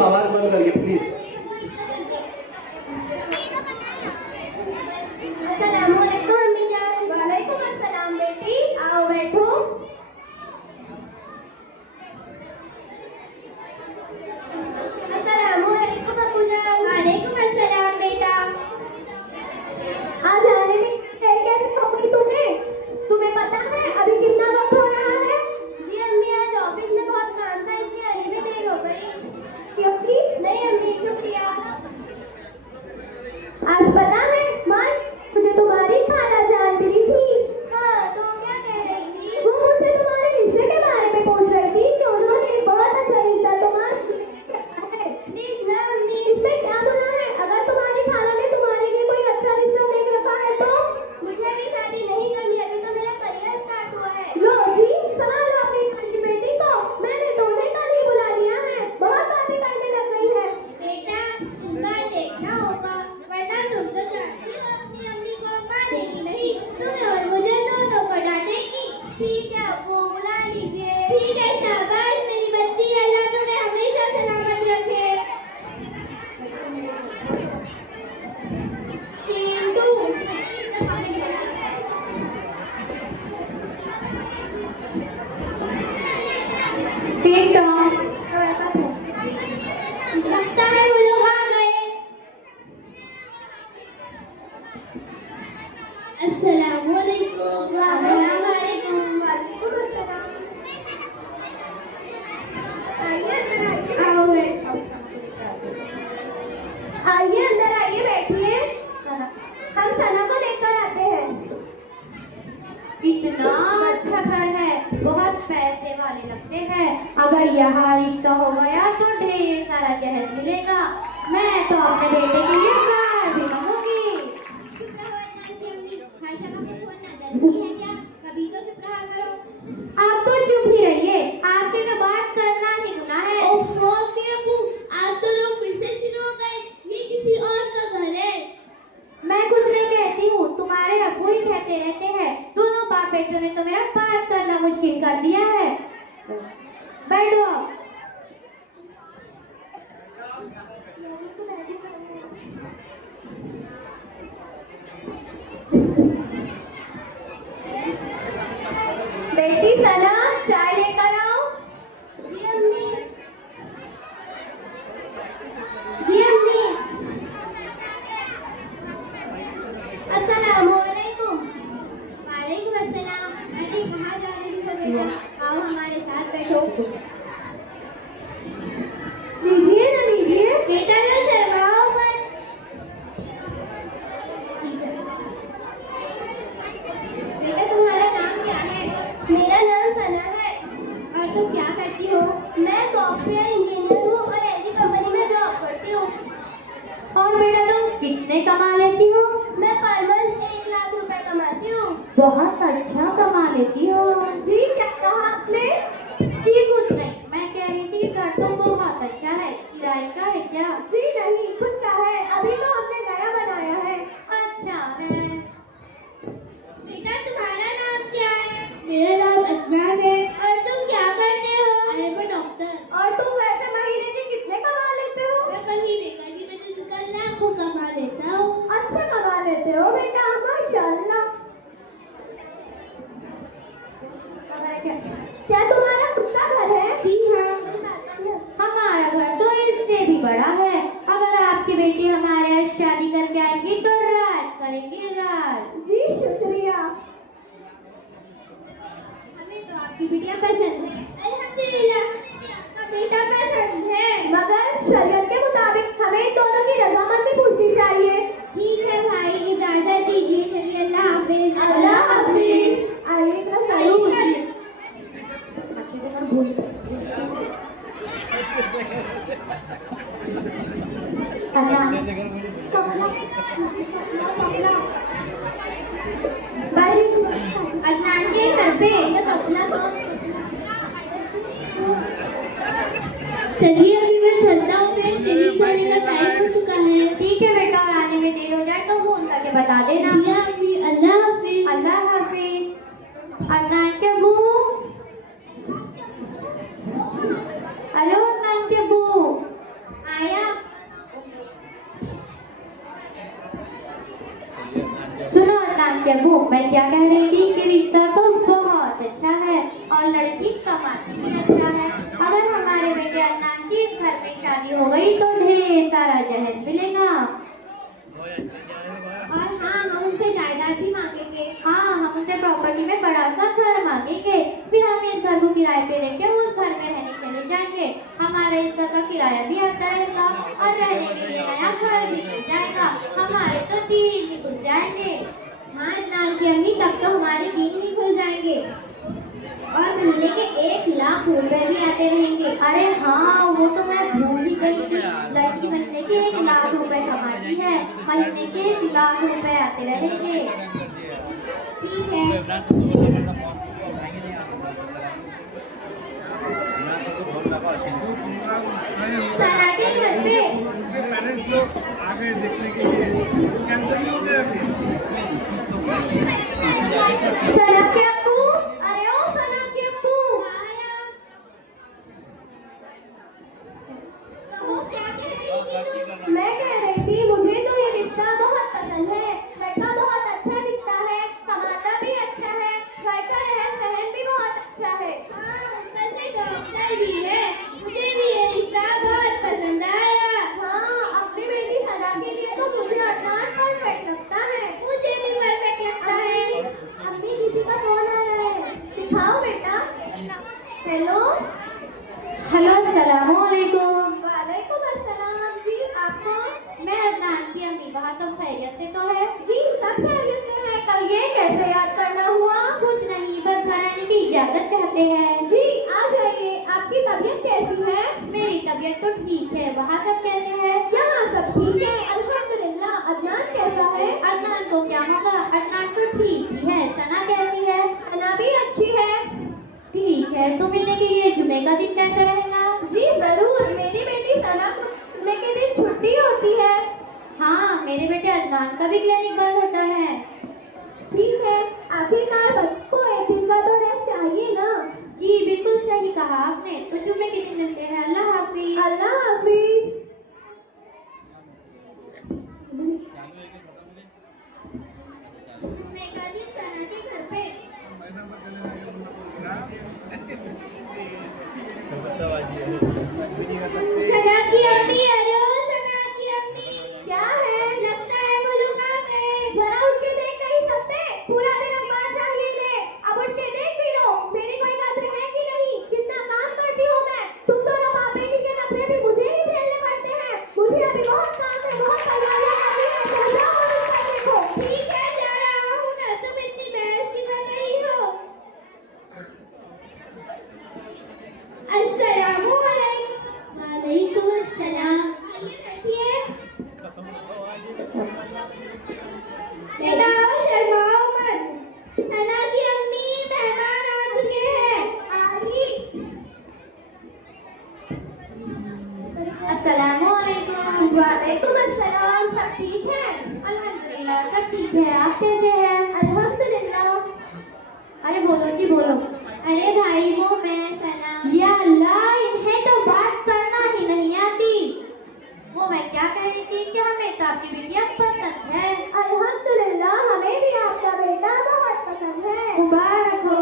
लोग आवाज बंद करिए प्लीज। अस्सलामुअलैकुम अम्मी जान। वालेकुम अस्सलाम बेटी, आओ बैठो। अस्सलामुअलैकुम अब्बू जान। वालेकुम अस्सलाम बेटा। आज आने में देर कैसे हो गई तुम्हें पता है अभी कितना वक्त हो रहा है? जी अम्मी, आज ऑफिस में बहुत काम था इसलिए आने में देर हो गई। क्योंकि नहीं अम्मी, शुक्रिया। आज पता है माँ, मुझे तुम्हारी खाला जान मिली थी। हाँ, तो क्या कह रही थी? वो मुझसे तुम्हारे रिश्ते के बारे में पूछ रही थी कि उन्होंने बहुत अच्छा रिश्ता तुम्हारा है। प्लीज ना अम्मी, इसमें क्या बुरा है? अगर तुम्हारी खाला ने तुम्हारे लिए कोई अच्छा रिश्ता देख रखा है तो? मुझे अभी शादी नहीं करनी, अभी तो मेरा करियर स्टार्ट हुआ है। लो जी, संभालो अपनी खाली बेटी को। मैंने तो उन्हें कल ही बुला लिया है, बहुत बातें करने लग गई है। बेटा, इस बार देखना होगा, वरना तुम तो जानती हो अपनी अम्मी को मानेगी नहीं, तुम्हें और मुझे दोनों को डांटेगी। ठीक है अब्बू, बुला लीजिए। ठीक है, शाबाश मेरी बच्ची, अल्लाह तुम्हें हमेशा सलामत रखे। Scene two. लगता है वो लोग आ गए। अस्सलामुअलैकुम। वालेकुम अस्सलाम। आओ बैठो। आइए अंदर आइए, बैठिए। हम सना को लेकर आते हैं। इतना अच्छा घर है, बहुत पैसे वाले लगते हैं। अगर यहाँ रिश्ता हो गया तो ढेर सारा जहेज मिलेगा। मैं तो अपने बेटे के लिए कार भी मांगूंगी। हर जगह फोन नजर नहीं है क्या? कभी तो चुप रहा करो। आप तो चुप ही रहिए, आपसे तो बात करना ही गुनाह है। ओफो अब्बू, आज तो लोग फिर से शुरू हो गए। ये किसी और का घर है। मैं कुछ नहीं कहती हूँ, तुम्हारे अब्बू ही कहते रहते हैं। दोनों बाप बेटों ने तो मेरा बात करना मुश्किल कर दिया है। बैठो। बेटी सना, चाय लेकर आओ। जी अम्मी। जी अम्मी। अस्सलामुअलैकुम। वालेकुम अस्सलाम। अरे कहाँ जा रही हो बेटा? आओ हमारे साथ बैठो। लीजिए ना, लीजिए। बेटा ना शर्माओ मत। बेटा तुम्हारा नाम क्या है? मेरा नाम सना है। और तुम क्या करती हो? मैं सॉफ्टवेयर इंजीनियर हूँ और ऐसी कंपनी में जॉब करती हूँ। और बेटा तुम कितने कमा लेती हो? मैं पर मंथ 1 लाख रुपए कमाती हूँ। बहुत अच्छा कमा लेती हो। जी, क्या कहा आपने? जी कुछ नहीं, मैं कह रही थी कि घर तो बहुत अच्छा है। किराए का है क्या? जी नहीं, खुद का है, अभी तो हमने नया बनाया है। अच्छा है। बेटा तुम्हारा नाम क्या है? मेरा नाम अदनान है। और तुम क्या करते हो? I am a doctor. और तुम वैसे महीने के कितने कमा लेते हो? मैं महीने का ही मैं लाखों कमा लेता हूँ। अच्छा कमा लेते हो बेटा, माशाल्लाह। क्या तुम्हारा खुद का घर है? जी हाँ। हमारा घर तो इससे भी बड़ा है। अगर आपकी बेटी हमारे यहाँ शादी करके आएगी तो राज करेंगी, राज। जी शुक्रिया। हमें तो आपकी बिटिया पसंद है। अल्हम्दुलिल्लाह, आपका बेटा पसंद है। मगर शरीयत के मुताबिक हमें दोनों की रजामंदी पूछनी चाहिए। ठीक है भाई, इजाजत दीजिए। चलिए, अल्लाह हाफिज। अल्लाह हाफिज। आइएगा जरूर। अदनान के घर पे चलिए अभी मैं चलता हूँ, फिर दिल्ली जाने का टाइम हो चुका है। ठीक है बेटा, और आने में देर हो जाए तो फोन करके बता देना। जी हाँ अम्मी, अल्लाह हाफिज। अल्लाह हाफिज। अदनान के अब्बू। हेलो अदनान के अब्बू। और लड़की कमाती भी अच्छा है। अगर हमारे बेटे अदनान की इस घर में शादी हो गई तो ढेर सारा जहेज मिलेगा। और हाँ, हम उनसे जायदाद भी मांगेंगे। हाँ, हम उनसे प्रॉपर्टी में बड़ा सा घर मांगेंगे। फिर हम इस घर को किराए पे लेके उस घर में रहने चले जाएंगे। हमारे इस घर का किराया भी आता रहेगा और रहने के लिए नया घर भी मिल जाएगा। हमारे तो दिन ही खुल जाएंगे। हाँ अदनान की अम्मी, तब तो हमारे दिन ही खुल जाएंगे और महीने के 1 लाख रुपए भी आते रहेंगे। अरे हाँ, वो तो मैं भूल ही गई थी। लड़की महीने के 1 लाख रुपए कमाती है, महीने के 1 लाख रुपए आते रहेंगे। ठीक है। सना के घर पे आगे देखने के लिए कैंसिल हो गया। सना के अप्पू, अरे ओ सना के अप्पू, मैं कह रही थी मुझे तो ये रिश्ता बहुत पसंद है। लड़का बहुत अच्छा दिखता है, कमाता भी अच्छा है, घर का रहन सहन भी बहुत अच्छा है। ऊपर से डॉक्टर भी है। मुझे भी ये रिश्ता बहुत पसंद आया। हाँ, अपनी बेटी सना के लिए तो मुझे अदनान परफेक्ट लगता है। मुझे भी परफेक्ट लगता है। अपनी किसी का फोन आ रहा है, दिखाओ बेटा। हेलो। हेलो, अस्सलाम वालेकुम। वालेकुम अस्सलाम। जी आप कौन? मैं अदनान की अम्मी, वहाँ सब खैरियत से तो है? जी सब खैरियत से है। कल ये कैसे याद करना हुआ? कुछ नहीं, बस घर आने की इजाजत चाहते हैं। जी आ जाइए। आपकी तबीयत कैसी है? मेरी तबीयत तो ठीक है, वहाँ सब कैसे हैं? यहाँ सब ठीक है अल्हम्दुलिल्लाह। अदनान कैसा है? अदनान को क्या होगा, अदनान तो ठीक ही है। सना कैसी है? सना भी अच्छी है। ठीक है, तो मिलने के लिए जुमे का दिन कैसा रहेगा? जी जरूर। मेरी बेटी सना को जुम्मे के दिन छुट्टी होती है। हाँ, मेरे बेटे अदनान का भी क्लिनिक बंद होता है। ठीक है, आखिरकार बच्चे को एक दिन का तो रेस्ट चाहिए ना। जी बिल्कुल सही कहा आपने। तो जुमे के दिन मिलते हैं। अल्लाह हाफिज। अल्लाह हाफिज। जुम्मे का दिन सना के घर पे। सना की अम्मी, अरे ओ सना की अम्मी, क्या है? लगता है वो लोग आ गए। जरा उठ के देख नहीं सकते? पूरा दिन अखबार चाहिए थे। अब उठ के देख भी लो, मेरी कोई कद्र है कि नहीं? कितना काम करती हूँ मैं। तुम दोनों बाप बेटी के नखरे भी मुझे ही झेलने पड़ते हैं। मुझे अभी बहुत काम है, बहुत तैयारियां करनी है। चल जाओ और उस पर देखो। ठीक है, जा रहा हूँ ना। तुम इतनी बहस क्यों कर रही हो? अस्सलामु अलैकुम। वालेकुम अस्सलाम। बैठिए। बेटा शर्माओ मत। सना की अम्मी, मेहमान आ चुके हैं। अस्सलामु अलैकुम। वालेकुम अस्सलाम। सब ठीक है? अल्हम्दुलिल्लाह सब ठीक है। आप कैसे हैं? अल्हम्दुलिल्लाह। अरे बोलो जी बोलो। अरे भाई वो मैं सना। या अल्लाह, इन्हें तो बात करना ही नहीं आती। वो मैं क्या कह रही थी कि हमें तो आपकी बिटिया पसंद है। अल्हम्दुलिल्लाह, हमें भी आपका बेटा बहुत पसंद है। मुबारक हो।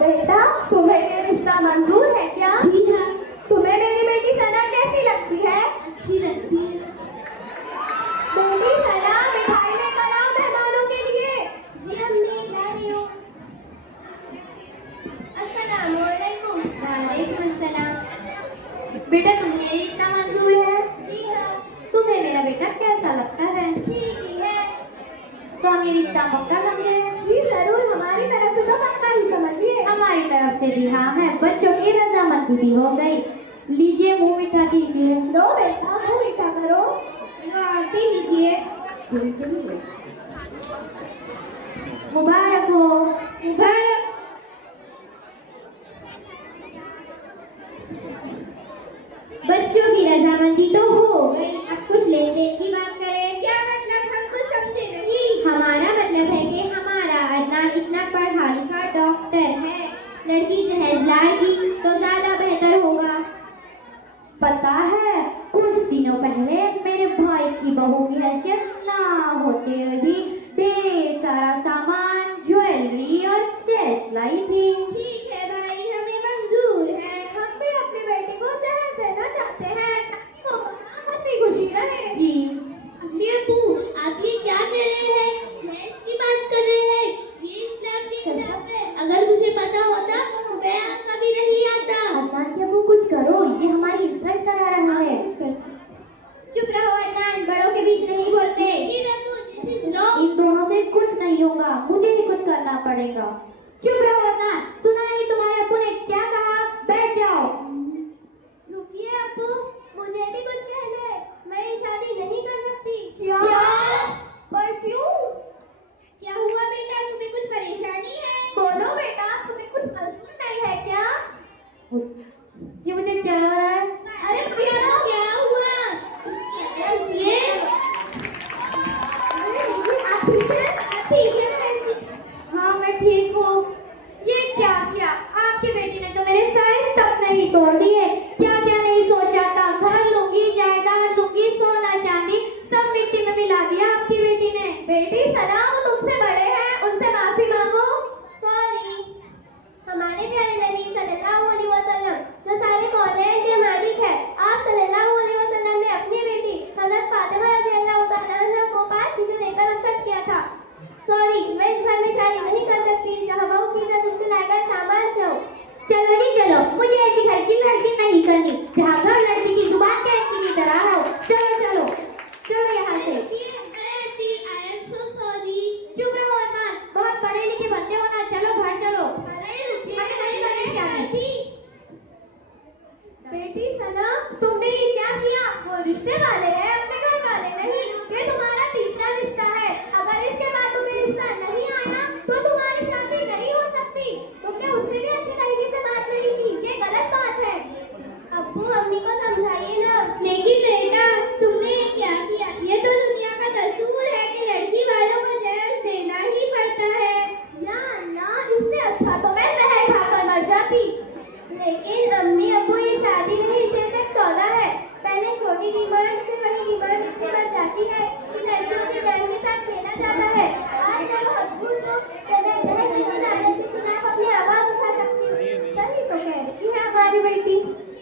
बेटा तुम्हें ये रिश्ता मंजूर है क्या? जी हाँ। तुम्हें मेरी बेटी सना कैसी लगती है? अच्छी लगती है। बेटी सना, मिठाई लेकर आओ मेहमानों के लिए। जी अम्मी, ला रही हूँ। अस्सलाम वालेकुम। वालेकुम अस्सलाम। बेटा तुम्हें ये रिश्ता मंजूर है? जी हाँ। तुम्हें मेरा बेटा कैसा लगता है? ठीक ही है। तो हम ये रिश्ता पक्का समझे? जी जरूर, हमारी तरफ से तो पक्का ही समझिए। हमारी तरफ से भी हाँ है। बच्चों की रजामंदी भी हो गई। लीजिए, मुंह मीठा कीजिए। लो बेटा, मुंह मीठा करो। आरती लीजिए। मुबारक हो। मुबारक। बच्चों की रजामंदी तो हो गई, अब कुछ लेन देन की बात करें। क्या मतलब? हम कुछ समझे नहीं। हमारा मतलब है कि हमारा अदनान इतना पढ़ा लिखा डॉक्टर है, लड़की जहेज लाएगी तो ज्यादा बेहतर होगा। पता है, कुछ दिनों पहले मेरे भाई की बहू की हैसियत ना होते हुए मुझे ही कुछ करना पड़ेगा। चुप रहो ना, सुना नहीं तुम्हारे अब्बू ने क्या कहा? बैठ जाओ। रुकिए अब्बू, मुझे भी कुछ कहना है। मैं ये शादी नहीं कर सकती। क्या? पर क्यों? क्या हुआ बेटा, तुम्हें कुछ परेशानी है? बोलो बेटा, तुम्हें कुछ मंजूर नहीं है क्या? ये मुझे क्या हो रहा है? अरे क्या हुआ? ये आप ठीक है? आप ठीक है? हाँ मैं ठीक हूँ। ये क्या किया? आपकी बेटी ने तो मेरे सारे सपने ही तोड़ दिए। क्या क्या नहीं सोचा था, घर लूंगी, जायदाद लूंगी, सोना चांदी सब मिट्टी में मिला दिया आपकी बेटी ने। बेटी सना, वो तुमसे बड़े हैं, उनसे माफी मांगो। सॉरी। हमारे प्यारे नबी सल्लल्लाहु अलैहि वसल्लम जो सारे कौनैन के मालिक है, आप सल्लल्लाहु अलैहि वसल्लम ने अपनी बेटी हज़रत फातिमा रज़ियल्लाहु तआला अन्हा को 5 चीजें देकर रुखसत किया था। सॉरी, मैं इस घर में शादी नहीं कर सकती जहाँ बहू की इज्जत उससे लायक सामान से हो। चलो जी चलो, मुझे ऐसी घर की लड़की नहीं करनी जहाँ हर लड़की की जुबान कैंची की तरह हो। चलो चलो चलो यहाँ से। I am so sorry. चुप रहो ना, बहुत पढ़े लिखे बंदे हो ना। चलो घर चलो। अरे रुकिए, अरे नहीं करनी शादी। बेटी सना, तुमने ये क्या किया? वो रिश्ते वाले हैं, अपने घर वाले नहीं। ये तुम्हारा तीसरा रिश्ता है। अगर इसके बाद तुम्हें रिश्ता नहीं आया तो तुम्हारी शादी नहीं हो सकती। तुमने उससे भी अच्छे तरीके से बात नहीं की, ये गलत बात है। अब्बू अम्मी को समझाइए ना। लेकिन बेटा, तुमने ये क्या किया? ये तो दुनिया का दस्तूर है कि लड़की वालों को जहर देना ही पड़ता है। या अल्लाह, इससे अच्छा तो मैं जहर खाकर मर जाती। लेकिन अम्मी अब्बू, ये शादी नहीं, सिर्फ एक सौदा है। पहले छोटी डिमांड से बड़ी डिमांड से बढ़ जाती है कि लड़कियों के जान के साथ खेला जाता है। आज जब हकूक को जगह जहर की लालच के खिलाफ अपनी आवाज उठा सकती हूँ। सही तो कह रही है हमारी बेटी।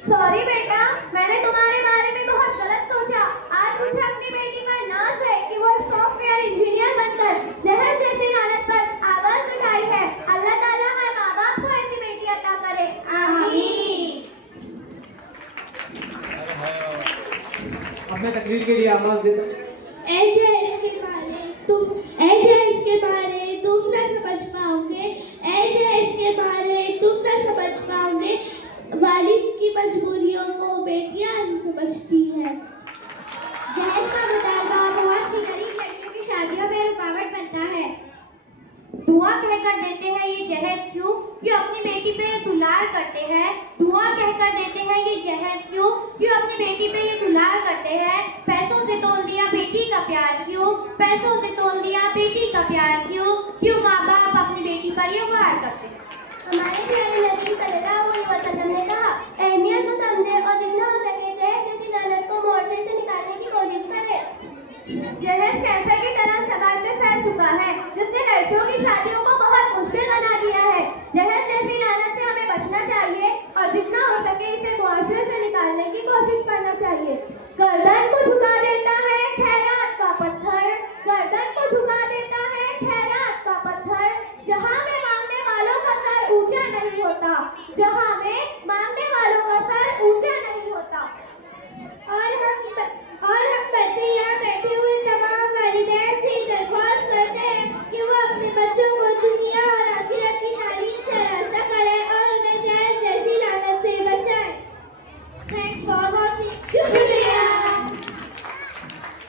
सॉरी बेटा, मैंने तुम्हारे बारे में बहुत गलत सोचा। आज मुझे अपनी बेटी पर नाज है कि वो सॉफ्टवेयर इंजीनियर बनकर जहर जैसी हालत पर आवाज उठाई है। अल्लाह ताला हर माँ बाप को ऐसी बेटी अता करे। आमीन। अब मैं तकरीर के लिए आवाज देता हूँ। इसके बारे तुम न समझ पाओगे। इसके बारे तुम न समझ पाओगे। वालिद की मजबूरियों को बेटियां ही समझती हैं। जहेज का मुतालबा बहुत सी गरीब लड़कियों की शादियों में रुकावट बनता है। दुआ कहकर देते हैं ये जहेज क्यों? क्यों अपनी बेटी पे ये दुलार करते हैं? दुआ कहकर देते हैं ये जहेज क्यों? क्यों अपनी बेटी पे ये दुलार करते हैं? पैसों से तोल दिया बेटी का प्यार क्यों? पैसों से तोल दिया बेटी का प्यार क्यों? क्यों माँ बाप अपनी बेटी पर ये वार करते हैं? हमारे प्यारे नबी सल्लल्लाहु अलैहि वसल्लम ने कहा, अहमियत को समझे और जितना हो सके जहेज जैसी लानत को मोर्चे से निकालने की कोशिश करें। जहेज कैसे